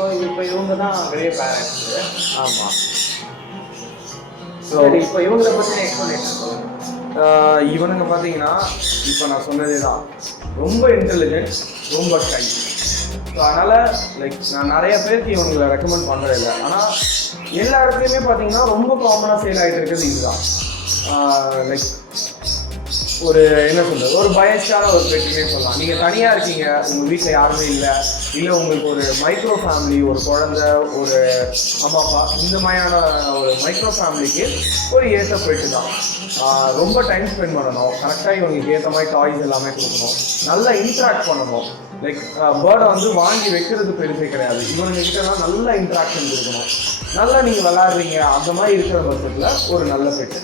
So இப்போ இவங்க தான் கிரே பேரண்ட்ஸ். ஆமாம். ஸோ இப்போ இவங்களை பற்றி எக்ஸ்பிளேஷன் சொல்லுங்கள். இவனுங்க பார்த்தீங்கன்னா இப்போ நான் சொன்னதே தான், ரொம்ப இன்டெலிஜென்ட், ரொம்ப ஷை. ஸோ அதனால் லைக் நான் நிறைய பேருக்கு இவங்களை ரெக்கமெண்ட் பண்ணுறதில்லை. ஆனால் எல்லா இடத்துலையுமே பார்த்தீங்கன்னா ரொம்ப காமனாக சேல் ஆகிட்டு இருக்கிறது இதுதான். லைக் ஒரு என்ன சொல்கிறது, ஒரு பயஸ்டான ஒரு பெட்டுனே சொல்லலாம். நீங்கள் தனியாக இருக்கீங்க, உங்கள் வீட்டில் யாருமே இல்லை உங்களுக்கு ஒரு மைக்ரோ ஃபேமிலி, ஒரு குழந்தை, ஒரு அம்மா அப்பா, இந்த மாதிரியான ஒரு மைக்ரோ ஃபேமிலிக்கு ஒரு ஏற்ற பெட்டு தான். ரொம்ப டைம் ஸ்பெண்ட் பண்ணணும், கரெக்டாக இவங்களுக்கு ஏற்ற மாதிரி டாய்ஸ் எல்லாமே கொடுக்கணும், நல்லா இன்ட்ராக்ட் பண்ணணும். லைக் பேர்டை வந்து வாங்கி வைக்கிறது பெருசே கிடையாது, இவங்க கிட்டலாம் நல்ல இன்ட்ராக்ஷன் கொடுக்கணும். நல்லா நீங்கள் விளாட்றீங்க அந்த மாதிரி இருக்கிற பட்சத்தில் ஒரு நல்ல பெட்டு.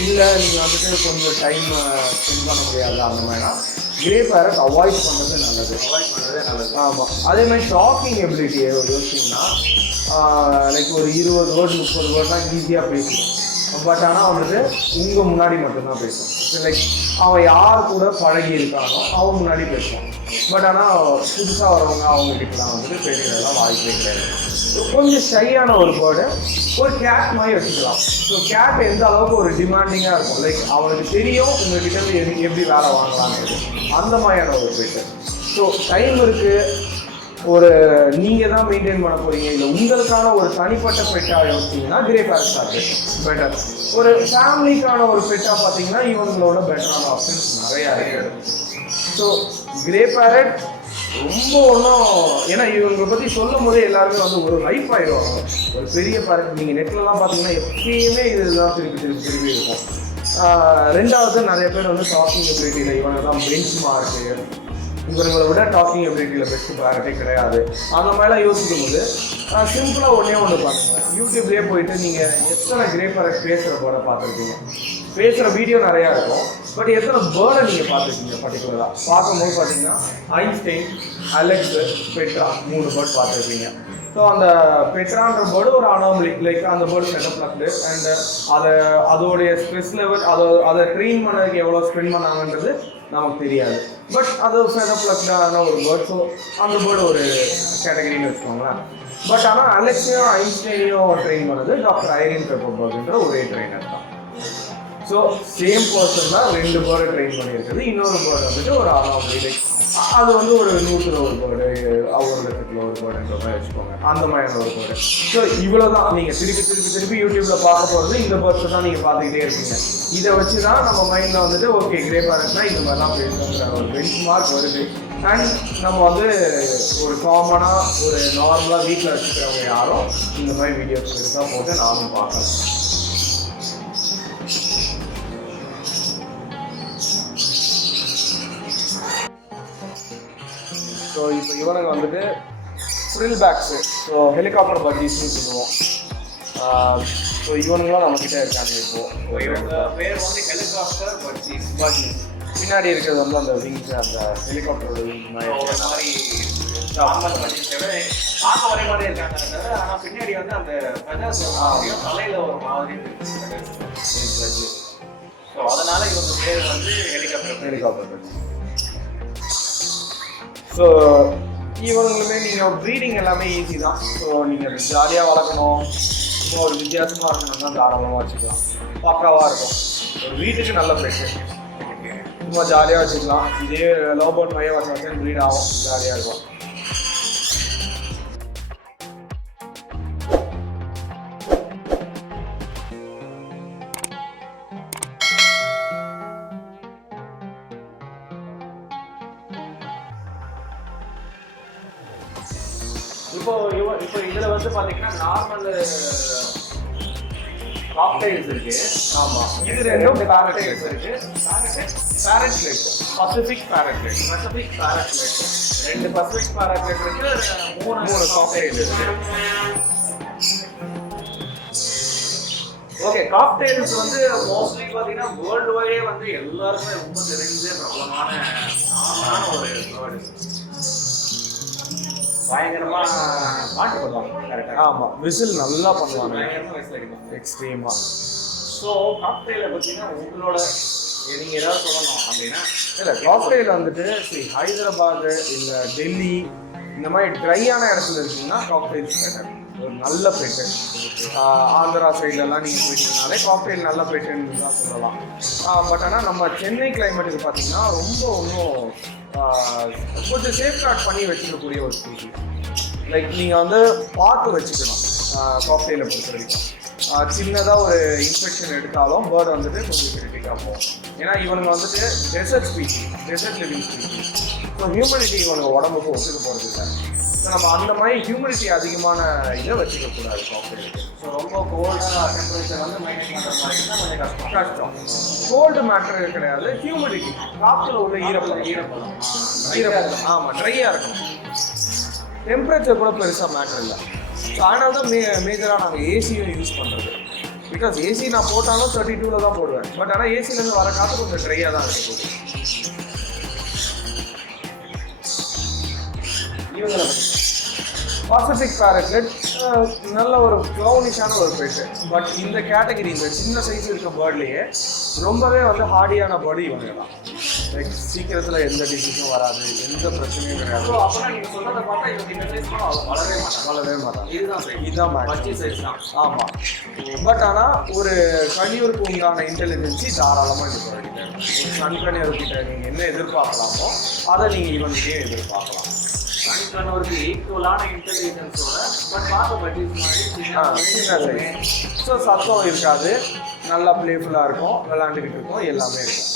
இல்லை நீங்கள் வந்துட்டு கொஞ்சம் டைம் ஸ்பெண்ட் பண்ண முடியாது அந்த மாதிரினா கிரே பேரட் அவாய்ட் பண்ணுறது நல்லது. ஆமாம். அதே மாதிரி டாக்கிங் எபிலிட்டியை யோசிச்சிங்கன்னா லைக் ஒரு 20 வேர்டு 30 வேர்டு தான் ஈஸியாக பேசணும். பட் ஆனால் வந்துட்டு உங்கள் முன்னாடி மட்டும்தான் பேசும். லைக் அவன் யார் கூட பழகி இருக்கானோ அவன் முன்னாடி பேசுவான். பட் ஆனால் புதுசாக வரவங்க அவங்ககிட்டலாம் வந்துட்டு பேசுகிறதெல்லாம் வாய்ப்பே கிடையாது. கொஞ்சம் ஷையான ஒரு பேர்டு, ஒரு கேட் மாதிரி வச்சுக்கலாம். ஸோ கேட் எந்த அளவுக்கு ஒரு டிமாண்டிங்காக இருக்கும், லைக் அவனுக்கு தெரியும் உங்கள்கிட்ட எப்படி வேலை வாங்கலான்னு, அந்த மாதிரியான ஒரு பெட்டு. ஸோ டைம் இருக்குது, ஒரு நீங்கள் தான் மெயின்டைன் பண்ண போகிறீங்க, இல்லை உங்களுக்கான ஒரு தனிப்பட்ட பெட்டாக யோசிச்சிங்கன்னா கிரே பேரட் தான் பெட்டர். ஒரு ஃபேமிலிக்கான ஒரு பெட்டாக பார்த்தீங்கன்னா இவங்களோட பெட்டரான ஆப்ஷன்ஸ் நிறையா இருக்குது. ஸோ கிரே பேரட் ரொம்ப ஒன்றும், ஏன்னா இவங்களை பற்றி சொல்லும் போதே எல்லாருமே வந்து ஒரு லைஃப் ஆகிடுவாங்க. ஒரு பெரிய பேரட் நீங்கள் நெட்லலாம் பார்த்தீங்கன்னா எப்பயுமே இதுதான் திருப்பி இருக்கும். ரெண்டாவது நிறைய பேர் வந்து டாக்கிங் எபிலிட்டியில் இவங்க தான் பெஞ்ச் மார்க்கு, இவங்களை விட டாக்கிங் எபிலிட்டியில் பெஸ்ட் பேரட்டே கிடையாது, அந்த மாதிரிலாம் யோசிக்கும் போது சிம்பிளாக ஒன்றே ஒன்று பண்ணுங்கள். யூடியூப்லேயே போயிட்டு நீங்கள் எத்தனை கிரே பேரட் பேசுகிற போர்டை பார்த்துருக்கீங்க, பேசுகிற வீடியோ நிறையா இருக்கும். பட் எத்தனை பேர்டை நீங்கள் பார்த்துருக்கீங்க பர்டிகுலராக பார்க்கும்போது பார்த்தீங்கன்னா ஐன்ஸ்டைன், அலெக்ஸு, பெட்ரா 3 பேர்ட் பார்த்துருக்கீங்க. ஸோ அந்த பெட்ரான்ற பேர்டு ஒரு அனாமலி, லைக் அந்த பேர்டு செட்டப் பிளக்டு அண்ட் அதோடைய ஸ்ட்ரெஸ் லெவல், அதை ட்ரெயின் பண்ணதுக்கு எவ்வளோ ஸ்பெண்ட் பண்ணாங்கன்றது நமக்கு தெரியாது. பட் அது செட்டப் பிளக்டான ஒரு பேர்ட். ஸோ அந்த பேர்டு ஒரு கேட்டகரின்னு வச்சுக்கோங்களேன். பட் ஆனால் அலெக்ஸையும் ஐன்ஸ்டைனையும் ட்ரெயின் பண்ணது டாக்டர் ஐரின் பெப்பர்பர்க்ன்ற ஒரே ட்ரெயினர் தான். ஸோ சேம் பர்சன் தான் 2 பேர்டை ட்ரெயின் பண்ணியிருக்குது. இன்னொரு பேர்டு வந்துட்டு ஒரு அனாமலி, லைக் அது வந்து ஒரு 100 ஒரு பேர்டு, ஒரு லட்சத்தில் ஒரு பேர்டுன்ற மாதிரி வச்சுக்கோங்க, அந்த மாதிரியான ஒரு பேர்டு. ஸோ இவ்வளோ தான் நீங்கள் திருப்பி யூடியூப்பில் பார்க்க போகிறது இந்த பேர்ட்ஸை தான் நீங்கள் பார்த்துக்கிட்டே இருக்கீங்க. இதை வச்சு தான் நம்ம மைண்டில் வந்துட்டு ஓகே கிரே பேரட்னா இந்த மாதிரிலாம் பேசுங்கிற ஒரு பெஞ்ச் மார்க் வருது. அண்ட் நம்ம வந்து ஒரு காமனாக ஒரு நார்மலாக வீட்டில் வச்சுக்கிறவங்க யாரும் இந்த மாதிரி வீடியோஸ் பெருசாக போட்டு நானும் பார்க்கலாம். ஸோ இப்போ இவனுங்க வந்துட்டு ஃப்ரில் பேக்ஸு, ஸோ ஹெலிகாப்டர் பக்கீஸ்ன்னு சொல்லுவோம். ஸோ இவனுங்களாம் நம்மக்கிட்ட இருக்காங்க. இப்போது இவங்க பேர் வந்து ஹெலிகாப்டர் பக்கீஸ். பின்னாடி இருக்கிறது வந்து அந்த விங்ஸ், அந்த ஹெலிகாப்டரோட விங் மாதிரி நார்மல் பக்கீஸை விட பார்க்க ஒரே மாதிரி இருக்காங்க. ஆனால் பின்னாடி வந்து அந்த ஃபெதர்ஸ் மாதிரியும் தலையில் ஒரு மாதிரி. ஸோ அதனால இவங்க பேர் வந்து ஹெலிகாப்டர் பக்கீஸ். ஸோ இவங்களுமே நீங்கள் ப்ரீடிங் எல்லாமே ஈஸி தான். ஸோ நீங்கள் ஜாலியாக வளர்க்கணும், சும்மா ஒரு வித்தியாசமாக இருக்கணும்னா தாராளமாக வச்சுக்கலாம், பக்காவாக இருக்கும். ஒரு வீட்டுக்கு நல்ல பெட்டு, சும்மா ஜாலியாக வச்சுக்கலாம். இதே லவ் பேர்ட் மாதிரியே வச்சு ப்ரீட் ஆகும், ஜாலியாக இருக்கும். இப்போ இதில் வந்து பார்த்தீங்கன்னா நார்மல் காக்டைல்ஸ் இருக்கு. ஆமாம், இது 2 காக்டைல்ஸ் இருக்கு. பேரட்லெட், பசிபிக் பேரட்லெட், 2 பசிபிக் பேரட்லெட் இருக்கு, 3 காக்டைல்ஸ் இருக்கு. ஓகே, காக்டைல்ஸ் வந்து மோஸ்ட்லி பார்த்தீங்கன்னா வேர்ல்டு வைடே வந்து எல்லாருமே ரொம்ப தெரிஞ்ச பிரபலமான ஒரு பேர்டு. பயங்கரமா பாட்டு பண்ணுவாங்க. கரெக்டாக. ஆமாம், விசில் நல்லா பண்ணுவாங்க, பயங்கரமா வயசுல இருக்கும் எக்ஸ்ட்ரீமாக. ஸோ காக்டெயிலை பார்த்தீங்கன்னா உங்களோட நீங்கள் ஏதாவது சொல்லணும் அப்படின்னா, இல்லை காக்டெயில் வந்துட்டு ஹைதராபாத் இல்லை டெல்லி இந்த மாதிரி ட்ரையான இடத்துல இருக்கீங்கன்னா காக்டெயில்ஸ் பெட்டர், ஒரு நல்ல பெட்டு. ஆந்திரா சைட்லலாம் நீங்கள் போயிட்டீங்கனாலே காக்டெயில் நல்ல பெட்டுன்னு தான் சொல்லலாம். பட் ஆனால் நம்ம சென்னை கிளைமேட்டுக்கு பார்த்தீங்கன்னா ரொம்ப இன்னும் கொஞ்சம் சேஃப்கார்ட் பண்ணி வச்சுக்கக்கூடிய ஒரு ஸ்பீஷீஸ். லைக் நீங்கள் வந்து பார்த்து வச்சுக்கணும் காக்டெயிலை பொறுத்த வரைக்கும். சின்னதாக ஒரு இன்ஃபெக்ஷன் எடுத்தாலும் பேர்டு வந்துட்டு கொஞ்சம் கிரிட்டிக்காக போகும். ஏன்னா இவனுங்க வந்துட்டு desert species, desert living species. So humidity இவனுங்க உடம்புக்கு ஒத்துக்க போகிறது இல்லை. ஸோ நம்ம அந்த மாதிரி ஹியூமிடிட்டி அதிகமான இதை வச்சுக்கக்கூடாது காக்டெயிலுக்கு. ஸோ ரொம்ப கோல்டாக டெம்பரேச்சர் வந்து மெயின்டைன் பண்ணுற மாதிரி இருந்தால் கொஞ்சம் கஷ்டம். கோல்டு மேட்டர் கிடையாது, ஹியூமிடிட்டி, காற்றுல உள்ள ஈரப்பதம். ஆமாம், ட்ரையாக இருக்கும். டெம்பரேச்சர் கூட பெருசாக மேட்டர் இல்லை. ஸோ அதனால தான் மேஜராக நாங்கள் ஏசியும் யூஸ் பண்ணுறது. பிகாஸ் ஏசி நான் போட்டாலும் 32 தான் போடுவேன். பட் ஆனால் ஏசிலேருந்து வர காற்று கொஞ்சம் ட்ரையாக தான் இருக்க போகுது. இவங்களை பசிபிக் பேரட்லெட் நல்ல ஒரு க்ளவுனிஷான ஒரு பெட்டு. பட் இந்த கேட்டகரி, இந்த சின்ன சைஸ் இருக்க பேர்ட்லேயே ரொம்பவே வந்து ஹார்டியான பேர்டு இவங்க தான். லைக் சீக்கிரத்தில் எந்த டிசீஸும் வராது, எந்த பிரச்சனையும் கிடையாது. ஸோ அப்போனா நீங்கள் சொல்கிறத பார்த்தா இவங்க இந்த சைஸ் வளரவே மாட்டாங்க. இதுதான் ஃபஸ்ட்டு சைஸ் தான். ஆமாம். பட் ஆனால் ஒரு கனியூருக்கு உண்டான இன்டெலிஜென்சி தாராளமாக இது பண்ணிட்டு ஒரு சன்கனியூர்கிட்ட நீங்கள் என்ன எதிர்பார்க்கலாமோ அதை நீங்கள் இவன்கிட்டயே எதிர்பார்க்கலாம். சன்கனியூருக்கு ஈக்குவலான இன்டெலிஜென்ஸோட பட் பார்க்க பட்டிஸ் மாதிரி சின்ன சைஸ். ஸோ சத்தம் இருக்காது, நல்லா ப்ளேஃபுல்லாக இருக்கும், விளாண்டுக்கிட்டு இருக்கும், எல்லாமே இருக்கும்.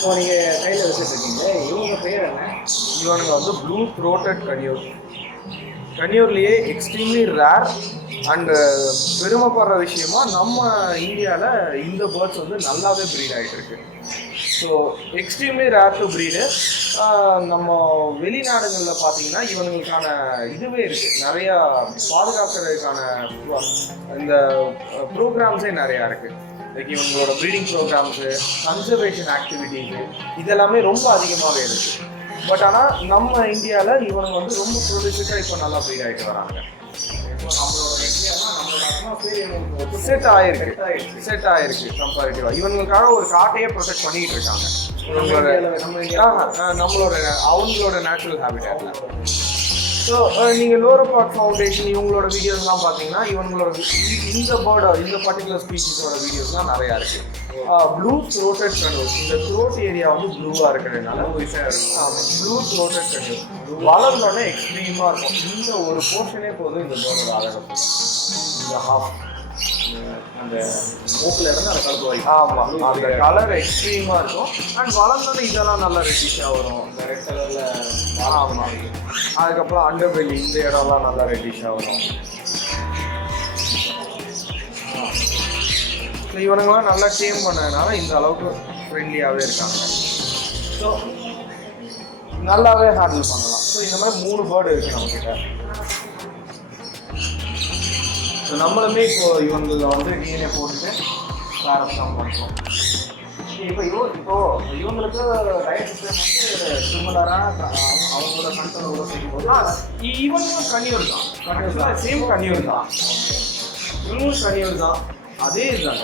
இப்போ நீங்கள் கையில் வச்சுருக்கீங்க, இவங்க பேர் என்ன? இவனுங்க வந்து ப்ளூ த்ரோட்டட் கனியூர். கனியூர்லேயே எக்ஸ்ட்ரீம்லி ரேர் அண்டு பெருமைப்படுற விஷயமா நம்ம இந்தியாவில் இந்த பேர்ட்ஸ் வந்து நல்லாவே ப்ரீட் ஆகிட்டு இருக்கு. So extremely rare to breed. நம்ம வெளிநாடுகளில் பார்த்தீங்கன்னா இவங்களுக்கான இதுவே இருக்குது, நிறையா பாதுகாக்கிறதுக்கான இந்த ப்ரோக்ராம்ஸே நிறையா இருக்குது. லைக் இவங்களோட ப்ரீடிங் ப்ரோக்ராம்ஸு, கன்சர்வேஷன் ஆக்டிவிட்டீஸு இதெல்லாமே ரொம்ப அதிகமாகவே இருக்குது. பட் ஆனால் நம்ம இந்தியாவில் இவங்க வந்து ரொம்ப ப்ரொடியூசராக இப்போ நல்லா ப்ரீட் ஆகிட்டு வராங்க. செட் ஆயிருக்கு கம்பேரிட்டிவா. இவங்களுக்காக ஒரு காட்டையே ப்ரொடெக்ட் பண்ணிட்டு இருக்காங்க அவங்களோட நேச்சுரல் ஹேபிட்டேட்ல. ஸோ நீங்கள் லோரபாட் ஃபவுண்டேஷன் இவங்களோட வீடியோஸ்லாம் பார்த்தீங்கன்னா இவங்களோட இந்த பேர்டை, இந்த பர்டிகுலர் ஸ்பீஷீஸோட வீடியோஸ்லாம் நிறையா இருக்குது. ப்ளூ த்ரோட்டட் கனியூர், இந்த த்ரோட் ஏரியா வந்து ப்ளூவாக இருக்கிறதுனால ப்ளூ த்ரோட்டட் கனியூர் வளர்ந்தோடனே எக்ஸ்ட்ரீமாக இருக்கும். இந்த ஒரு போர்ஷனே போதும் இந்த பேர்டோட அழகு. இந்த ஹாஃப் அந்த மூக்கில் இருந்து அந்த கலப்பு வரைக்கும். ஆமாம், அந்த கலர் எக்ஸ்ட்ரீமாக இருக்கும். அண்ட் வளர்ந்தோன்னே இதெல்லாம் நல்லா ரெட்டிஷாக வரும், இந்த ரெட் கலரில். ஆமாம். அதுக்கப்புறம் அண்டர்பெல்லி இந்த இடம்லாம் நல்லா ரெட்டிஷாக வரும். ஸோ இவனுங்களாம் நல்லா டேம் பண்ணதுனால இந்த அளவுக்கு ஃப்ரெண்ட்லியாகவே இருக்காங்க. ஸோ நல்லாவே ஹேண்டில் பண்ணலாம். ஸோ இந்த மாதிரி 3 பேர்டு இருக்குது நம்மக்கிட்ட. ஸோ நம்மளுமே இப்போது இவங்களில் வந்து டிஎன்ஏ போட்டுட்டு பேரப்லாம் பண்ணுறோம். இப்போ இவங்களுக்கு டயட் சிஸ்டம் வந்து சிமிலராக அவங்களோட கண்ட்ரோலோட செய்யும்போது இவங்களும் கன்னியூர் தான், சேம் கன்னியூர் தான், இவங்களும் கன்னியூர் தான், அதே இதுதான்.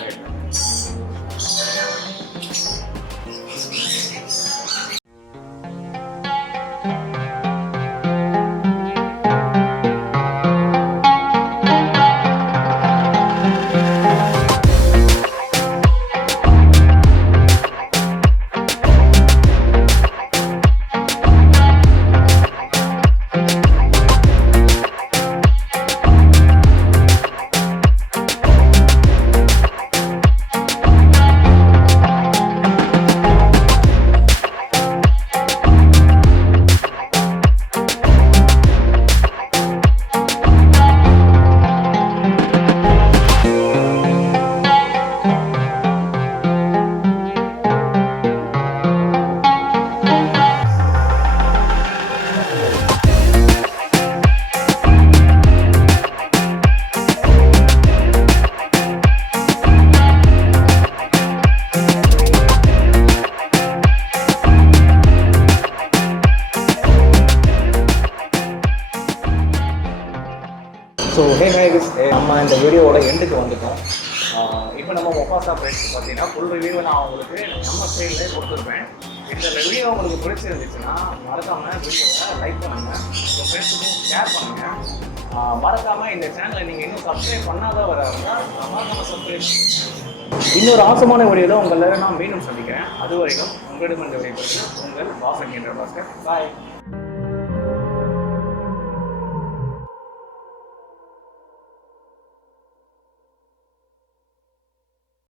ஸோ நம்ம இந்த வீடியோவோட எண்டுக்கு வந்துட்டோம். இப்போ நம்ம மொஃபாசா பிரைஸ் பார்த்தீங்கன்னா ஃபுல் ரிவ்யூ நான் உங்களுக்கு நம்ம ஸ்டைல்லே கொடுத்துருப்பேன். இந்த வீடியோ உங்களுக்கு பிடிச்சிருந்துச்சுன்னா மறக்காமல் வீடியோவை லைக் பண்ணுங்கள், உங்கள் ஃப்ரெண்ட்ஸுக்கும் ஷேர் பண்ணுங்கள். மறக்காமல் இந்த சேனலை நீங்கள் இன்னும் சப்ஸ்கிரைப் பண்ணாதவரை இருந்தால் மறக்காமல் சப்ஸ்கிரைப் பண்ணுங்கள். இன்னொரு ஆசமான வீடியோவில் உங்களை நான் மீண்டும் சந்திக்கிறேன். அது வரைக்கும் உங்களிடம் இந்த விடைபெறுவது உங்கள் வாசன் என்ற பாஸ்கர். பாய்.